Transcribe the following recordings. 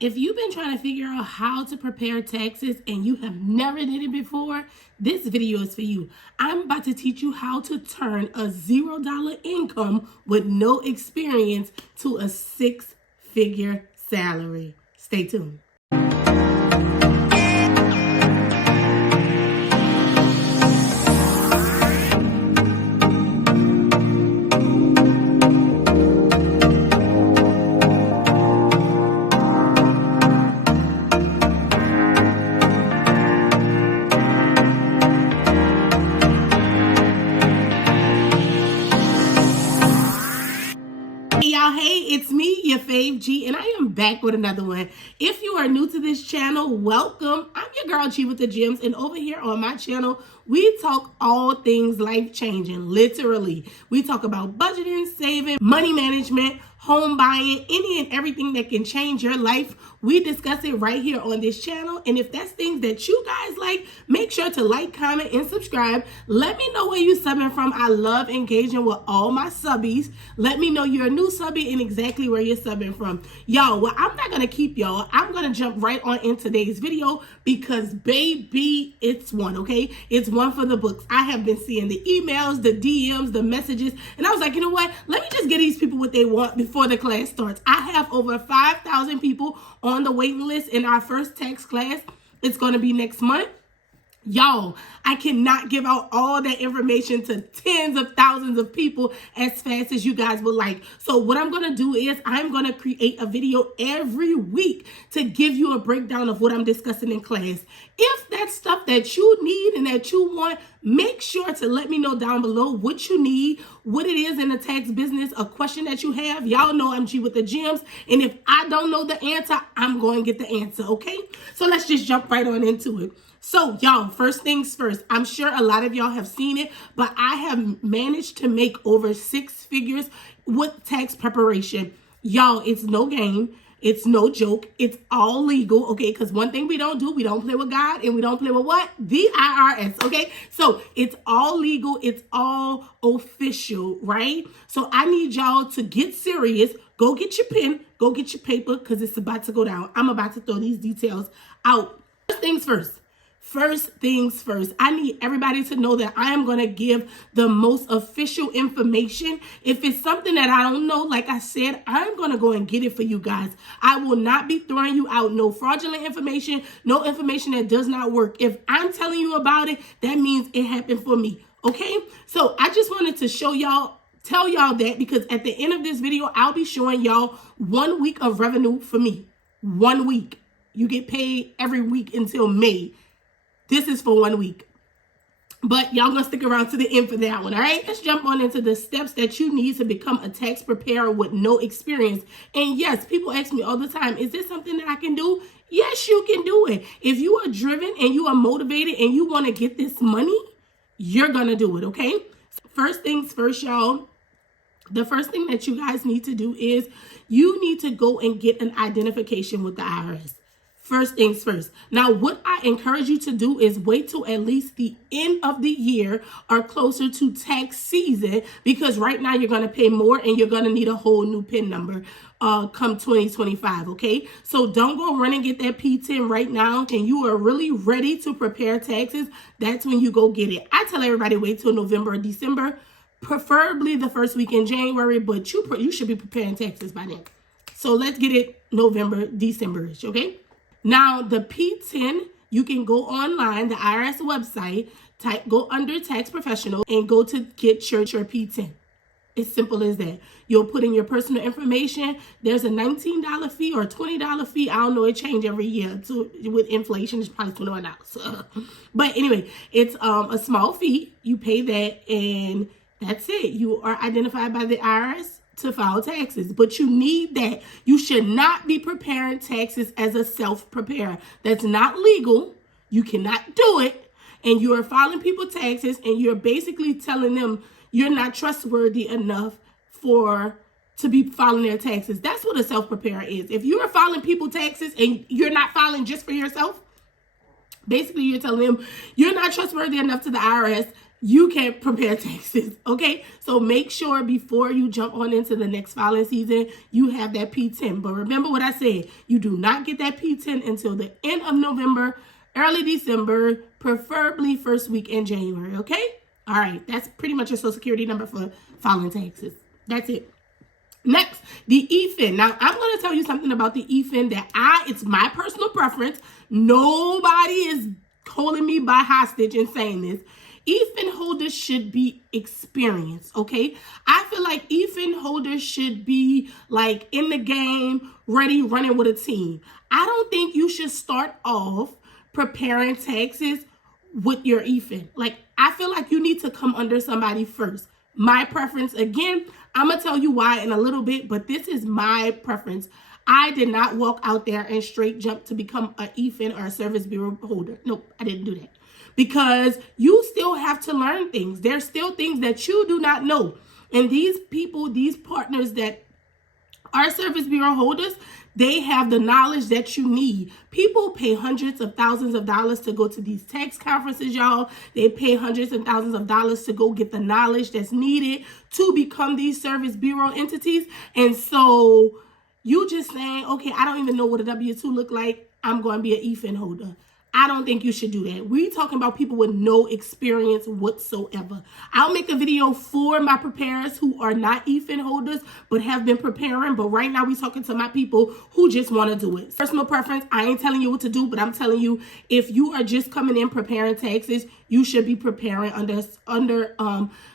If you've been trying to figure out how to prepare taxes and you have never did it before, this video is for you. I'm about to teach you how to turn a $0 income with no experience to a six-figure salary. Stay tuned. Hey, it's me, your fave G, and I am back with another one. If you are new to this channel, welcome. I'm your girl G with the gems, and over here on my channel, we talk all things life-changing, literally. We talk about budgeting, saving, money management, home buying, any and everything that can change your life. We discuss it right here on this channel. And if that's things that you guys like, make sure to like, comment, and subscribe. Let me know where you're subbing from. I love engaging with all my subbies. Let me know you're a new subby and exactly where you're subbing from. Y'all, well, I'm not going to keep y'all. I'm going to jump right on in today's video because, baby, it's one, okay? It's one for the books. I have been seeing the emails, the DMs, the messages, and I was like, you know what? Let me just get these people what they want before the class starts. I have over 5,000 people on the waiting list in our first tax class. It's going to be next month. Y'all, I cannot give out all that information to tens of thousands of people as fast as you guys would like. So what I'm going to do is I'm going to create a video every week to give you a breakdown of what I'm discussing in class. If that's stuff that you need and that you want, make sure to let me know down below what you need, what it is in the tax business, a question that you have. Y'all know I'm G with the gems. And if I don't know the answer, I'm going to get the answer, okay? So let's just jump right on into it. So y'all, first things first, I'm sure a lot of y'all have seen it, but I have managed to make over 6 figures with tax preparation. Y'all, it's no game. It's no joke. It's all legal, okay? Because one thing we don't do, we don't play with God and we don't play with what? The IRS, okay? So it's all legal. It's all official, right? So I need y'all to get serious. Go get your pen. Go get your paper because it's about to go down. I'm about to throw these details out. First things first. First things first, I need everybody to know that I am going to give the most official information. If it's something that I don't know, like I said, I'm going to go and get it for you guys. I will not be throwing you out no fraudulent information, no information that does not work. If I'm telling you about it, that means it happened for me, okay? So I just wanted to show y'all, tell y'all that because at the end of this video, I'll be showing y'all 1 week of revenue for me. 1 week. You get paid every week until May. This is for 1 week. But y'all gonna stick around to the end for that one, all right? Let's jump on into the steps that you need to become a tax preparer with no experience. And yes, people ask me all the time, is this something that I can do? Yes, you can do it. If you are driven and you are motivated and you want to get this money, you're gonna do it, okay? So first things first, y'all. The first thing that you guys need to do is you need to go and get an identification with the IRS. First things first. Now, what I encourage you to do is wait till at least the end of the year or closer to tax season because right now you're going to pay more and you're going to need a whole new PIN number come 2025, okay? So don't go run and get that PTIN right now and you are really ready to prepare taxes. That's when you go get it. I tell everybody wait till November or December, preferably the first week in January, but you should be preparing taxes by then. So let's get it November, December-ish, okay? Now, the PTIN, you can go online, the IRS website, go under tax professional and go to get your PTIN. It's simple as that. You'll put in your personal information. There's a $19 fee or $20 fee. I don't know. It changes every year. So with inflation, it's probably $21. But anyway, it's a small fee. You pay that and that's it. You are identified by the IRS to file taxes, but you need that. You should not be preparing taxes as a self-preparer. That's not legal. You cannot do it. And you are filing people taxes and you're basically telling them you're not trustworthy enough to be filing their taxes. That's what a self-preparer is. If you are filing people taxes and you're not filing just for yourself, basically you're telling them you're not trustworthy enough to the IRS you can't prepare taxes, okay? So make sure before you jump on into the next filing season, you have that PTIN. But remember what I said, you do not get that PTIN until the end of November, early December, preferably first week in January, okay? All right, that's pretty much your Social Security number for filing taxes. That's it. Next, the EFIN. Now, I'm going to tell you something about the EFIN that it's my personal preference. Nobody is holding me by hostage in saying this. EFIN holders should be experienced, okay? I feel like EFIN holders should be like in the game, ready, running with a team. I don't think you should start off preparing taxes with your EFIN. Like, I feel like you need to come under somebody first. My preference, again, I'm going to tell you why in a little bit, but this is my preference. I did not walk out there and straight jump to become an EFIN or a service bureau holder. Nope, I didn't do that. Because you still have to learn things. There's still things that you do not know. And these people, these partners that are service bureau holders, they have the knowledge that you need. People pay hundreds of thousands of dollars to go to these tax conferences, y'all. They pay hundreds of thousands of dollars to go get the knowledge that's needed to become these service bureau entities. And so you just saying, okay, I don't even know what a W-2 look like, I'm going to be an EFIN holder. I don't think you should do that. We're talking about people with no experience whatsoever. I'll make a video for my preparers who are not EFIN holders but have been preparing. But right now we're talking to my people who just want to do it. Personal preference, I ain't telling you what to do, but I'm telling you, if you are just coming in preparing taxes, you should be preparing under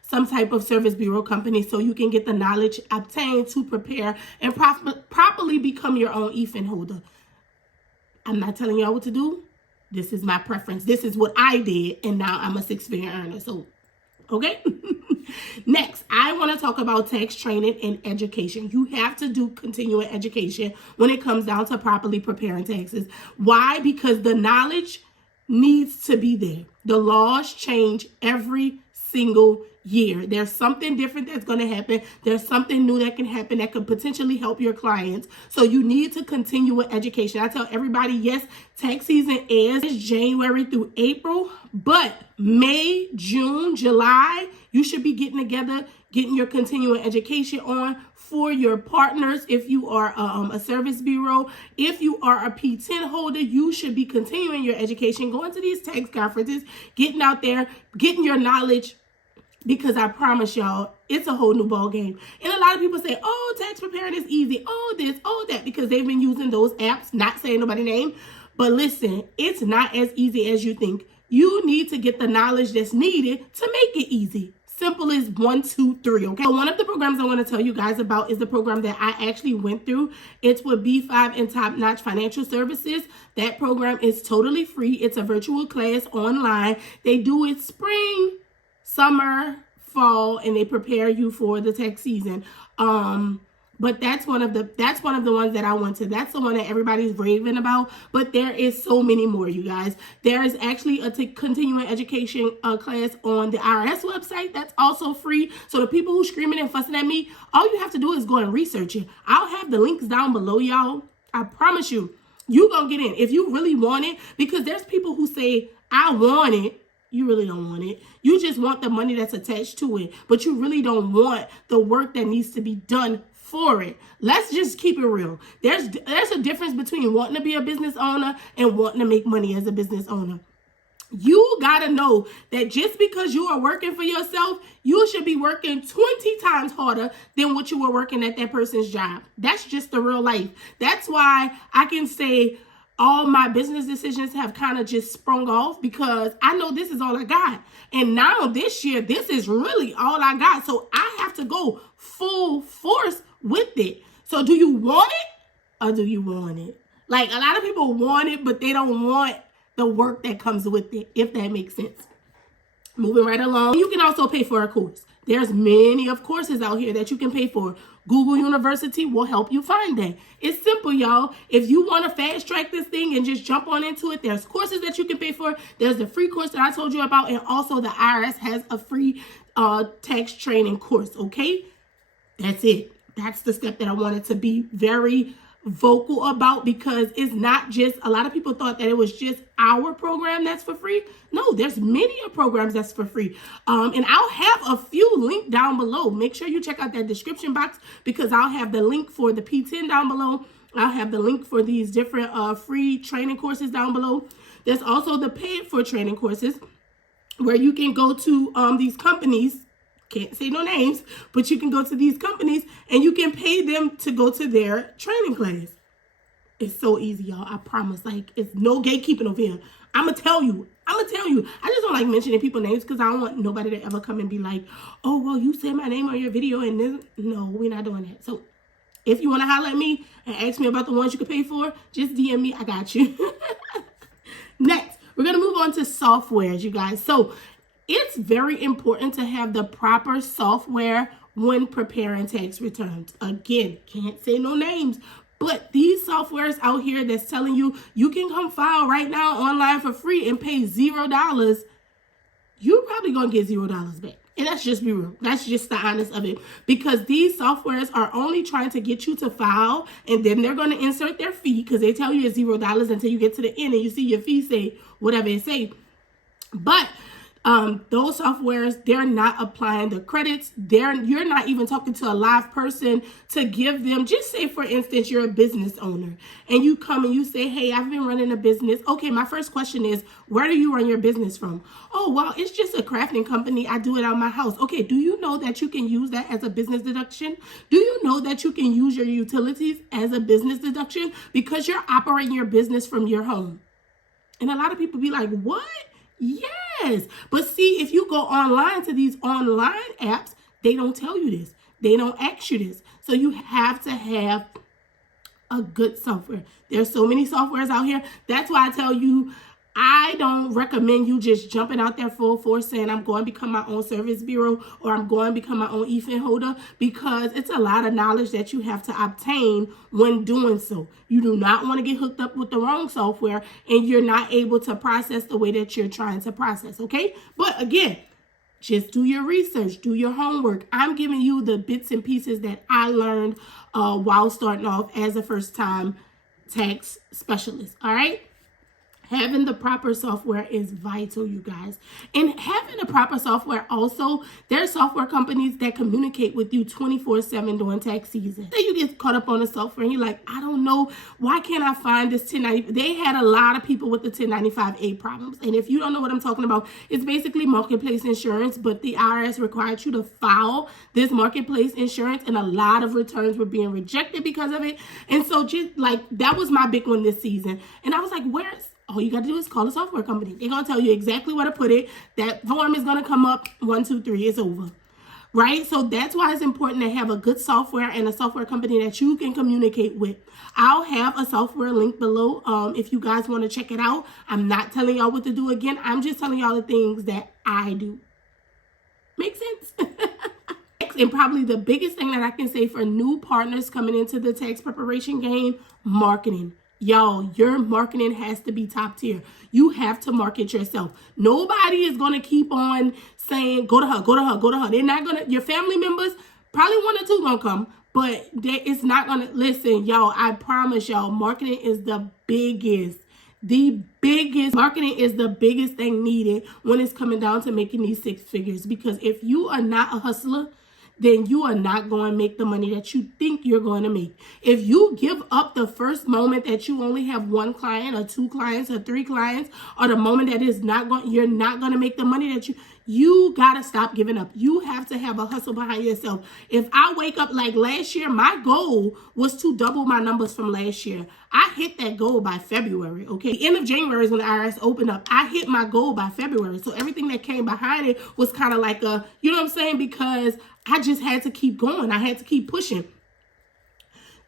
some type of service bureau company so you can get the knowledge obtained to prepare and properly become your own EFIN holder. I'm not telling y'all what to do. This is my preference. This is what I did, and now I'm a six-figure earner. So, okay? Next, I want to talk about tax training and education. You have to do continuing education when it comes down to properly preparing taxes. Why? Because the knowledge needs to be there. The laws change every single year. There's something different that's going to happen. There's something new that can happen that could potentially help your clients. So you need to continue with education. I tell everybody, yes, tax season is January through April, but May, June, July, you should be getting together, getting your continuing education on for your partners. If you are a service bureau, if you are a PTIN holder, you should be continuing your education, going to these tax conferences, getting out there, getting your knowledge. Because I promise y'all, it's a whole new ball game. And a lot of people say, oh, tax preparing is easy. Oh, this, oh, that, because they've been using those apps, not saying nobody's name. But listen, it's not as easy as you think. You need to get the knowledge that's needed to make it easy. Simple as 1, 2, 3, okay? So one of the programs I want to tell you guys about is the program that I actually went through. It's with B5 and Top Notch Financial Services. That program is totally free. It's a virtual class online. They do it spring, summer, fall, and they prepare you for the tax season. But that's one of the ones that I went to. That's the one that everybody's raving about. But there is so many more, you guys. There is actually a continuing education class on the IRS website that's also free. So the people who screaming and fussing at me, all you have to do is go and research it. I'll have the links down below, y'all. I promise you, you gonna get in if you really want it. Because there's people who say, I want it. You really don't want it. You just want the money that's attached to it, but you really don't want the work that needs to be done for it. Let's just keep it real. There's a difference between wanting to be a business owner and wanting to make money as a business owner. You got to know that just because you are working for yourself, you should be working 20 times harder than what you were working at that person's job. That's just the real life. That's why I can say all my business decisions have kind of just sprung off because I know this is all I got. And now this year, this is really all I got. So I have to go full force with it. So do you want it or do you want it? Like a lot of people want it, but they don't want the work that comes with it, if that makes sense. Moving right along. You can also pay for a course. There's many of courses out here that you can pay for. Google University will help you find that. It's simple, y'all. If you want to fast track this thing and just jump on into it, there's courses that you can pay for. There's the free course that I told you about, and also the IRS has a free tax training course, okay? That's it. That's the step that I wanted to be very vocal about, because it's not just, a lot of people thought that it was just our program that's for free. No, there's many programs that's for free. And I'll have a few linked down below. Make sure you check out that description box, because I'll have the link for the PTIN down below. I'll have the link for these different free training courses down below. There's also the paid for training courses where you can go to these companies. Can't say no names, but you can go to these companies and you can pay them to go to their training class. It's so easy, y'all. I promise. Like, it's no gatekeeping over here. I'm going to tell you. I just don't like mentioning people's names, because I don't want nobody to ever come and be like, oh, well, you said my name on your video and then, no, we're not doing that. So if you want to holler at me and ask me about the ones you can pay for, just DM me. I got you. Next, we're going to move on to softwares, you guys. So it's very important to have the proper software when preparing tax returns. Again, can't say no names, but these softwares out here that's telling you you can come file right now online for free and pay $0, you're probably going to get $0 back. And let's just be real. That's just the honest of it. Because these softwares are only trying to get you to file, and then they're going to insert their fee, because they tell you it's $0 until you get to the end and you see your fee say whatever it say. But those softwares, they're not applying the credits. You're not even talking to a live person to give them, just say, for instance, you're a business owner and you come and you say, hey, I've been running a business. Okay, my first question is, where do you run your business from? Oh, well, it's just a crafting company. I do it out of my house. Okay, do you know that you can use that as a business deduction? Do you know that you can use your utilities as a business deduction because you're operating your business from your home? And a lot of people be like, what? Yes. But see, if you go online to these online apps, they don't tell you this. They don't ask you this. So you have to have a good software. There's so many softwares out here. That's why I tell you, I don't recommend you just jumping out there full force saying I'm going to become my own service bureau or I'm going to become my own EFIN holder, because it's a lot of knowledge that you have to obtain when doing so. You do not want to get hooked up with the wrong software and you're not able to process the way that you're trying to process, okay? But again, just do your research, do your homework. I'm giving you the bits and pieces that I learned while starting off as a first-time tax specialist, all right? Having the proper software is vital, you guys. And having the proper software also, there are software companies that communicate with you 24/7 during tax season. Say you get caught up on the software and you're like, I don't know, why can't I find this 1090? They had a lot of people with the 1095A problems. And if you don't know what I'm talking about, it's basically marketplace insurance, but the IRS required you to file this marketplace insurance, and a lot of returns were being rejected because of it. And so just like, that was my big one this season. And I was like, all you got to do is call a software company. They're going to tell you exactly where to put it. That form is going to come up. 1, 2, 3, it's over. Right? So that's why it's important to have a good software and a software company that you can communicate with. I'll have a software link below if you guys want to check it out. I'm not telling y'all what to do again. I'm just telling y'all the things that I do. Make sense? And probably the biggest thing that I can say for new partners coming into the tax preparation game, marketing. Y'all, your marketing has to be top tier. You have to market yourself. Nobody is going to keep on saying, go to her, go to her, go to her. They're not going to, your family members, probably 1 or 2 going to come, but it's not going to, listen, y'all, I promise y'all, marketing is the biggest. Marketing is the biggest thing needed when it's coming down to making these 6 figures. Because if you are not a hustler, then you are not going to make the money that you think you're going to make. If you give up the first moment that you only have 1 client or 2 clients or 3 clients, or the moment that you're not going to make the money that you got to stop giving up. You have to have a hustle behind yourself. If I wake up like last year, my goal was to double my numbers from last year. I hit that goal by February, okay? The end of January is when the IRS opened up. I hit my goal by February. So everything that came behind it was kind of like a, you know what I'm saying? Because I just had to keep going. I had to keep pushing.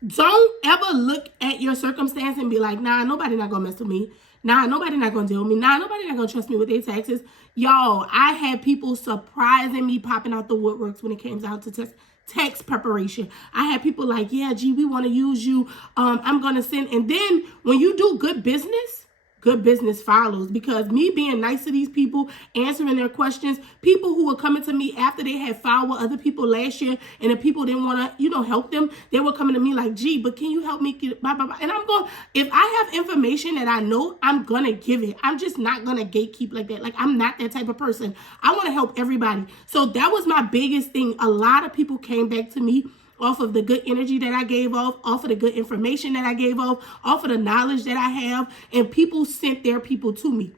Don't ever look at your circumstance and be like, nah, nobody not going to mess with me. Nah, nobody not going to deal with me. Nah, nobody not going to trust me with their taxes. Y'all, I had people surprising me, popping out the woodworks when it came down to tax preparation. I had people like, yeah, G, we want to use you. I'm going to send. And then when you do good business, good business follows. Because me being nice to these people, answering their questions, people who were coming to me after they had filed with other people last year, and the people didn't want to, help them, they were coming to me like, gee, but can you help me get blah, blah, blah. And I'm going, if I have information that I know, I'm going to give it. I'm just not going to gatekeep like that. Like, I'm not that type of person. I want to help everybody. So that was my biggest thing. A lot of people came back to me off of the good energy that I gave off of the good information that I gave off of the knowledge that I have, and people sent their people to me.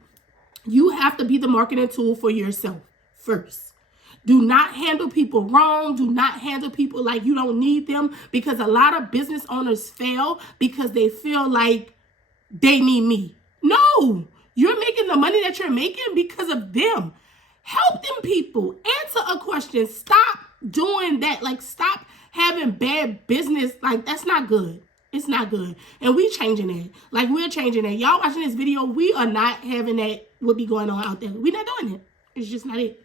You have to be the marketing tool for yourself first. Do not handle people wrong. Do not handle people like you don't need them, because a lot of business owners fail because they feel like they need me. No, you're making the money that you're making because of them. Help them people. Answer a question. Stop doing that. Like, stop having bad business. Like, that's not good. It's not good. And we changing that. Like, we're changing that. Y'all watching this video, we are not having that what be going on out there. We're not doing it. It's just not it.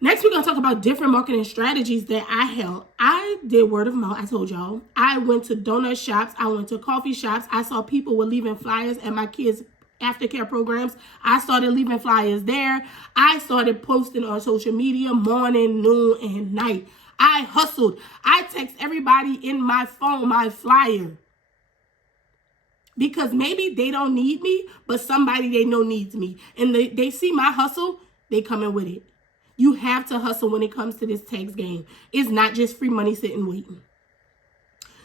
Next, we're going to talk about different marketing strategies that I held. I did word of mouth. I told y'all. I went to donut shops. I went to coffee shops. I saw people were leaving flyers at my kids' aftercare programs. I started leaving flyers there. I started posting on social media morning, noon, and night. I hustled. I text everybody in my phone my flyer. Because maybe they don't need me, but somebody they know needs me. And they see my hustle, they come in with it. You have to hustle when it comes to this tax game. It's not just free money sitting waiting.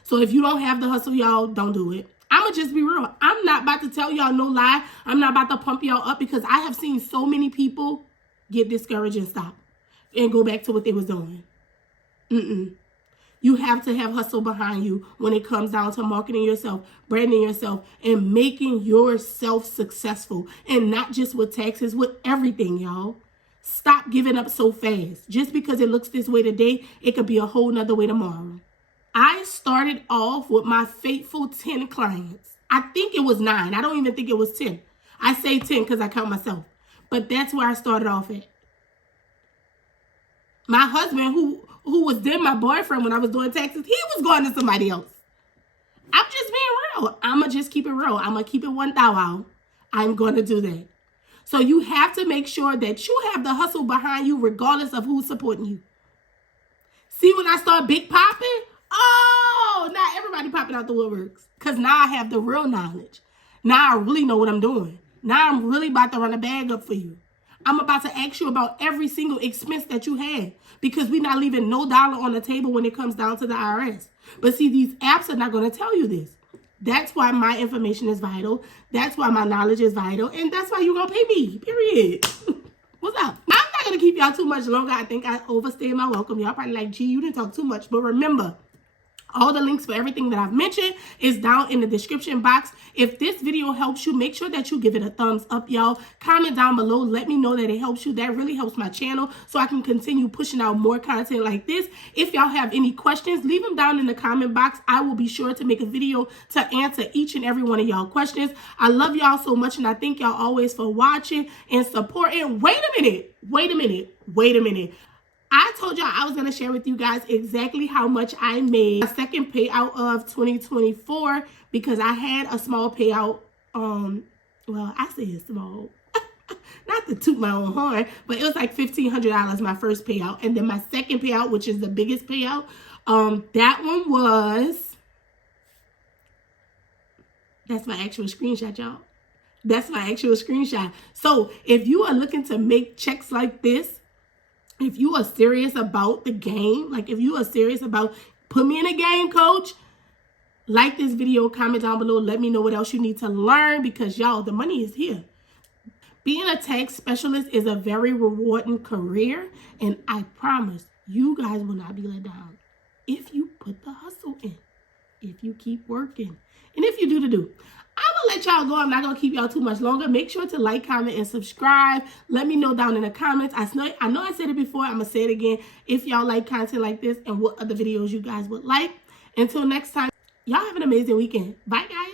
So if you don't have the hustle, y'all, don't do it. I'm going to just be real. I'm not about to tell y'all no lie. I'm not about to pump y'all up, because I have seen so many people get discouraged and stop and go back to what they was doing. You have to have hustle behind you when it comes down to marketing yourself, branding yourself, and making yourself successful. And not just with taxes, with everything, y'all. Stop giving up so fast. Just because it looks this way today, it could be a whole nother way tomorrow. I started off with my faithful 10 clients. I think it was 9. I don't even think it was 10. I say 10 because I count myself. But that's where I started off at. My husband, who was then my boyfriend when I was doing taxes, he was going to somebody else. I'm just being real. I'm going to just keep it real. I'm going to keep it 1,000. I'm going to do that. So you have to make sure that you have the hustle behind you regardless of who's supporting you. See, when I start big popping, oh, now everybody popping out the woodworks. Because now I have the real knowledge. Now I really know what I'm doing. Now I'm really about to run a bag up for you. I'm about to ask you about every single expense that you had, because we're not leaving no dollar on the table when it comes down to the IRS. But see, these apps are not going to tell you this. That's why my information is vital. That's why my knowledge is vital. And that's why you're going to pay me, period. What's up? I'm not going to keep y'all too much longer. I think I overstayed my welcome. Y'all probably like, gee, you didn't talk too much. But remember, all the links for everything that I've mentioned is down in the description box. If this video helps you, make sure that you give it a thumbs up, y'all. Comment down below. Let me know that it helps you. That really helps my channel so I can continue pushing out more content like this. If y'all have any questions, leave them down in the comment box. I will be sure to make a video to answer each and every one of y'all questions. I love y'all so much, and I thank y'all always for watching and supporting. Wait a minute. I told y'all I was going to share with you guys exactly how much I made a second payout of 2024, because I had a small payout. Well, I say it's small. Not to toot my own horn, but it was like $1,500 my first payout. And then my second payout, which is the biggest payout, that one was, that's my actual screenshot, y'all. That's my actual screenshot. So if you are looking to make checks like this, if you are serious about the game, like if you are serious about put me in a game, coach, like this video, comment down below, let me know what else you need to learn, because y'all, the money is here. Being a tax specialist is a very rewarding career, and I promise you guys will not be let down if you put the hustle in, if you keep working, and if you do the do. I'm going to let y'all go. I'm not going to keep y'all too much longer. Make sure to like, comment, and subscribe. Let me know down in the comments. I know I said it before. I'm going to say it again. If y'all like content like this and what other videos you guys would like. Until next time, y'all have an amazing weekend. Bye, guys.